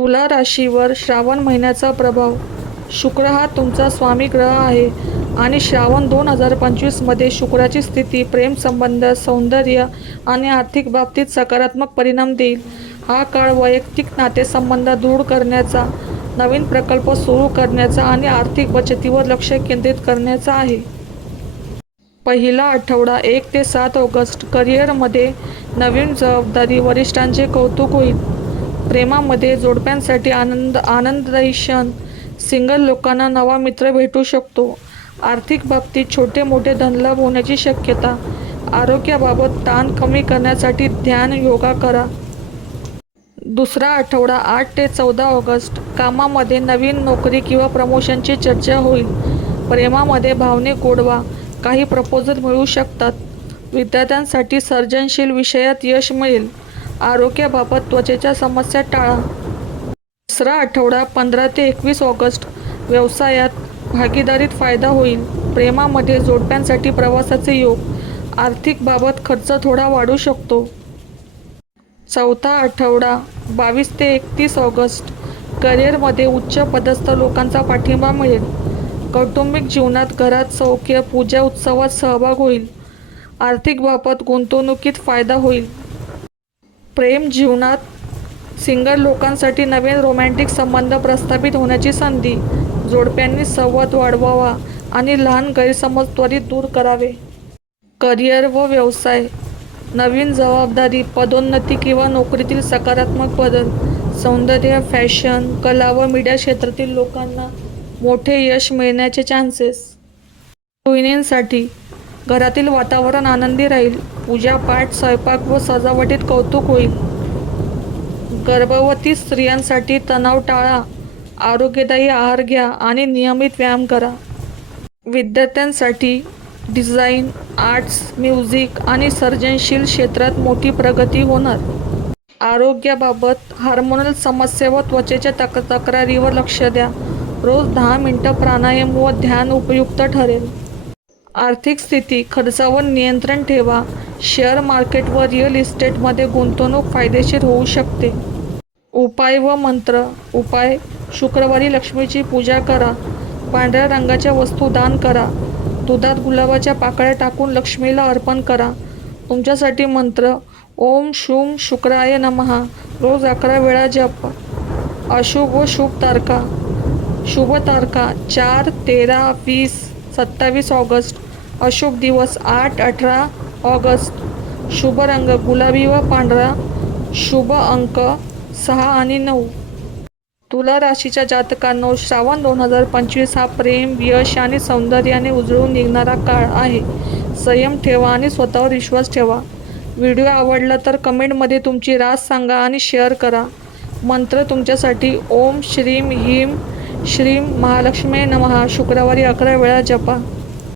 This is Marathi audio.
तुला राशीवर श्रावण महिन्याचा प्रभाव. शुक्र हा तुमचा स्वामी ग्रह आहे आणि श्रावण दोन हजार पंचवीसमध्ये शुक्राची स्थिती प्रेमसंबंध सौंदर्य आणि आर्थिक बाबतीत सकारात्मक परिणाम देईल. हा काळ वैयक्तिक नातेसंबंध दृढ करण्याचा नवीन प्रकल्प सुरू करण्याचा आणि आर्थिक बचतीवर लक्ष केंद्रित करण्याचा आहे. पहिला आठवडा एक ते सात ऑगस्ट करिअरमध्ये नवीन जबाबदारी वरिष्ठांचे कौतुक होईल. प्रेमामध्ये जोडप्यांसाठी आनंद आनंददायी क्षण. सिंगल लोकांना नवा मित्र भेटू शकतो. आर्थिक बाबतीत छोटे मोठे धनलाभ होण्याची शक्यता. आरोग्याबाबत ताण कमी करण्यासाठी ध्यान योगा करा. दुसरा आठवडा आठ ते चौदा ऑगस्ट. कामामध्ये नवीन नोकरी किंवा प्रमोशनची चर्चा होईल. प्रेमामध्ये भावने गोडवा काही प्रपोजल मिळू शकतात. विद्यार्थ्यांसाठी सर्जनशील विषयात यश मिळेल. आरोग्याबाबत त्वचेच्या समस्या टाळा. तिसरा आठवडा पंधरा ते एकवीस ऑगस्ट. व्यवसायात भागीदारीत फायदा होईल. प्रेमामध्ये जोडप्यांसाठी प्रवासाचे योग. आर्थिक बाबत खर्च थोडा वाढू शकतो. चौथा आठवडा बावीस ते एकतीस ऑगस्ट. करिअरमध्ये उच्च पदस्थ लोकांचा पाठिंबा मिळेल. कौटुंबिक जीवनात घरात सौख्य पूजा उत्सवात सहभाग होईल. आर्थिक बाबत गुंतवणुकीत फायदा होईल. प्रेम जीवनात सिंगल लोकांसाठी नवीन रोमॅन्टिक संबंध प्रस्थापित होण्याची संधी जोडप्यांनी संवाद वाढवावा आणि लहान गैरसमज त्वरित दूर करावे. करिअर व व्यवसाय नवीन जबाबदारी पदोन्नती किंवा नोकरीतील सकारात्मक बदल सौंदर्य फॅशन कला व मीडिया क्षेत्रातील लोकांना मोठे यश मिळण्याचे चान्सेस गृहिणींसाठी घरातील वातावरण आनंदी राहील. पूजापाठ स्वयंपाक व सजावटीत कौतुक होईल. गर्भवती स्त्रियांसाठी तणाव टाळा. आरोग्यदायी आहार घ्या आणि नियमित व्यायाम करा. विद्यार्थ्यांसाठी डिझाईन आर्ट्स म्युझिक आणि सर्जनशील क्षेत्रात मोठी प्रगती होणार. आरोग्याबाबत हार्मोनल समस्या व त्वचेच्या तक तक्रारीवर लक्ष द्या. रोज दहा मिनटं प्राणायाम व ध्यान उपयुक्त ठरेल. आर्थिक स्थिती खर्चावर नियंत्रण ठेवा. शेअर मार्केट व रिअल इस्टेटमध्ये गुंतवणूक फायदेशीर होऊ शकते. उपाय व मंत्र. उपाय. शुक्रवारी लक्ष्मीची पूजा करा. पांढऱ्या रंगाच्या वस्तू दान करा. दुधात गुलाबाच्या पाकळ्या टाकून लक्ष्मीला अर्पण करा. तुमच्यासाठी मंत्र. ओम शुम शुक्राय नमहा. रोज अकरा वेळा जप. अशुभ व शुभ तारखा. शुभ तारखा चार तेरा वीस. सत्तावीस ऑगस्ट अशुभ दिवस आठ अठरा ऑगस्ट. शुभ रंग गुलाबी व पांढरा. शुभ अंक सहा आणि नऊ. तुला राशीच्या जातकांनो श्रावण दोन हजार पंचवीस हा प्रेम यश आणि सौंदर्याने उजळून निघणारा काळ आहे. संयम ठेवा आणि स्वतःवर विश्वास ठेवा. व्हिडिओ आवडला तर कमेंटमध्ये तुमची रास सांगा आणि शेअर करा. मंत्र तुमच्यासाठी ओम श्रीम ह्रीम श्री महालक्ष्मी नमहा शुक्रवारी अकरा वेळा जपा.